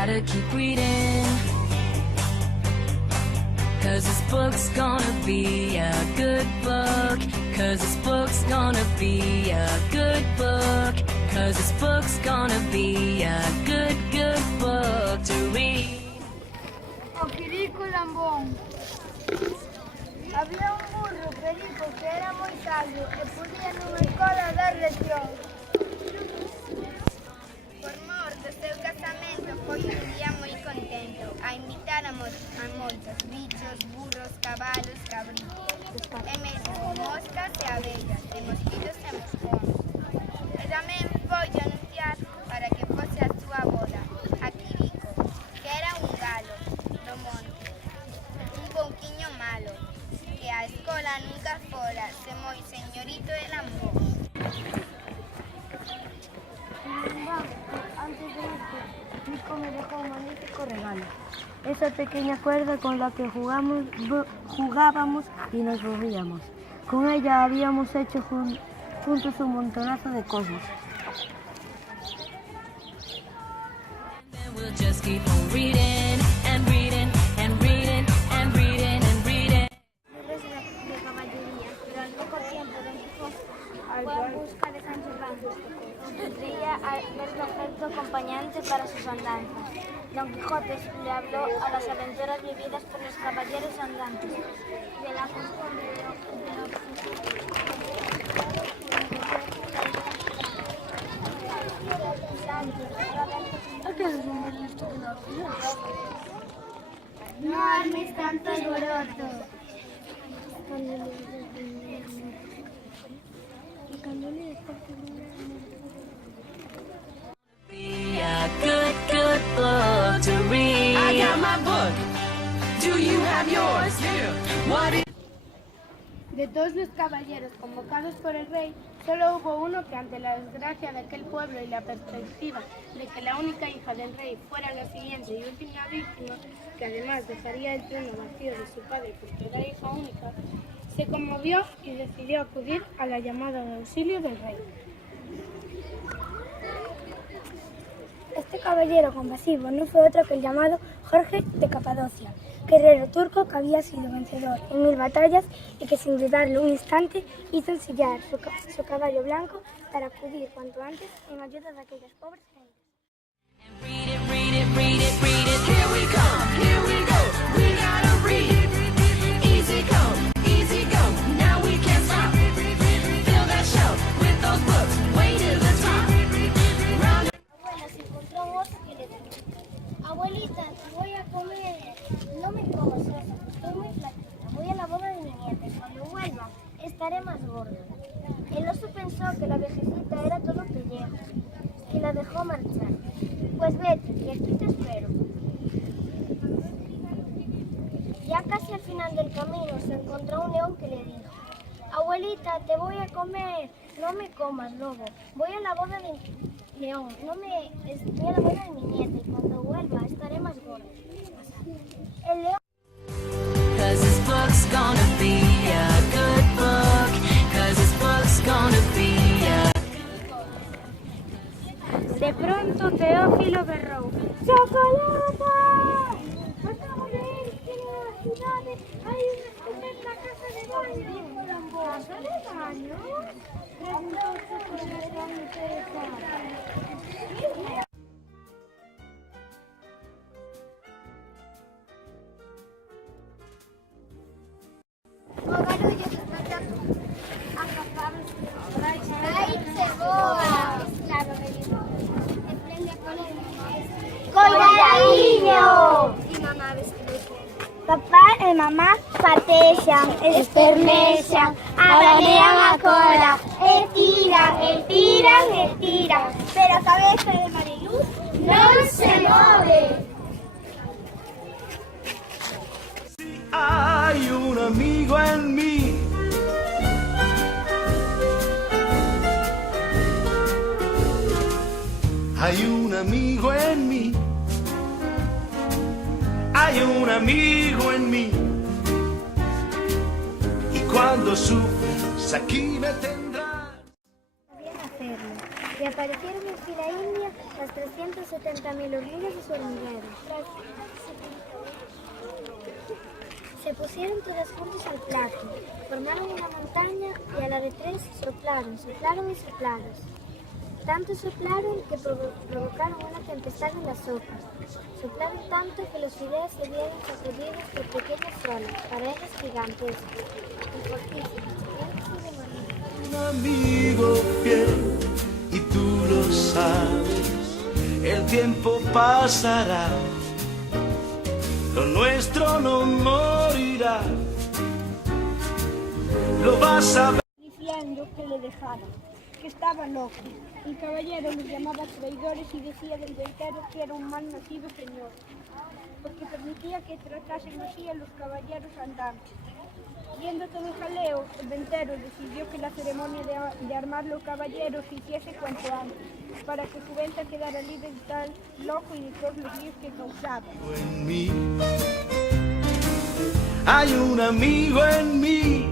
gotta keep reading, 'cause this book's gonna be a good book, 'cause this book's gonna be a good book, 'cause this book's gonna be a good, good book to read. O Quirico Lambón. Había un burro perico que era moi sabio e podía nunha escola dar lección. Por mor do seu casamento foi un día moi contento a invitar a moitos bichos, burros, cabalos, cabritos e mesmo moscas e abellas, e mosquitos e moscóns. E tamén foi anunciar para que fose a súa boda a Quirico, que era un galo do monte, un pouquiño malo, que a escola nunca fora se moi señorito e lambón. Antes de irse, Nico me dejó un magnífico regalo. Esa pequeña cuerda con la que jugábamos y nos reíamos. Con ella habíamos hecho juntos un montonazo de cosas. We'll just keep on reading and reading and reading and reading and reading. De caballería, pero al poco tiempo Don Quijote fue a busca de Sancho Panza, que creía ver perfecto acompañante para sus andanzas. Don Quijote le habló a las aventuras vividas por los caballeros andantes, de la costumbre de no armes tanto alboroto. Be a good, good book to read. I got my book. Do you have yours? Yeah. What is... De todos los caballeros convocados por el rey, solo hubo uno que, ante la desgracia de aquel pueblo y la perspectiva de que la única hija del rey fuera la siguiente y última víctima, que además dejaría el trono vacío de su padre por toda hija única, se conmovió y decidió acudir a la llamada de auxilio del rey. Este caballero compasivo no fue otro que el llamado Jorge de Capadocia, guerrero turco que había sido vencedor en 1000 batallas y que sin dudarlo un instante hizo ensillar su caballo blanco para acudir cuanto antes en ayuda de aquellas pobres gentes. Read it, read it, read it, read it. Here we come, here we go. We gotta read. Easy come, easy go. Now we can't stop. Fill that shelf with those books. Way to the top. Round Abuela se encontró un oso que le dijo: abuelita, voy a comer, no me comas oso, estoy muy flaquita, voy a la boda de mi nieta, cuando vuelva estaré más gorda. El oso pensó que la viejecita era todo pellejo y la dejó marchar. Pues vete, y aquí te espero. Ya casi al final del camino se encontró un león que le dijo: abuelita, te voy a comer, no me comas, lobo, voy a la boda de León, voy a la boda de mi nieta y cuando vuelva estaré más gorda. El león 'Cause this book's gonna be a good book, 'cause this book's gonna be a... De pronto Teófilo berró: ¡chocolate! Acabo de ir que en la ciudad hay una estupenda casa de baño. ¿Casa de baño? Preguntó Chocolate a mi Papá e mamá patexan, esternexan, aranean a cola, estiran, pero a cabeza de Mariluz non se move. Hay un amigo en mí. Hay un amigo en mí. Hay un amigo en mí. Y cuando sufres, aquí me tendrás. Bien hacerlo. Y aparecieron en fila india las 370.000 hormigas de su hormiguero. Se pusieron todas juntas al plato, formaron una montaña y a la de tres soplaron, soplaron y soplaron. Tanto soplaron que provocaron una tempestad en la sopa. Soplaron tanto que los fideos se vieron sacudidos por pequeñas olas, para ellos gigantescos y fortísimos. Un amigo fiel y tú lo sabes, el tiempo pasará, lo nuestro no morirá, lo vas a ver. Diciendo que le dejara, que estaba loco. El caballero los llamaba traidores y decía del ventero que era un mal nacido señor, porque permitía que tratasen así a los caballeros andantes. Viendo todo el jaleo, el ventero decidió que la ceremonia de armar los caballeros se hiciese cuanto antes, para que su venta quedara libre de tal loco y de todos los líos que causaba. En mí hay un amigo en mí.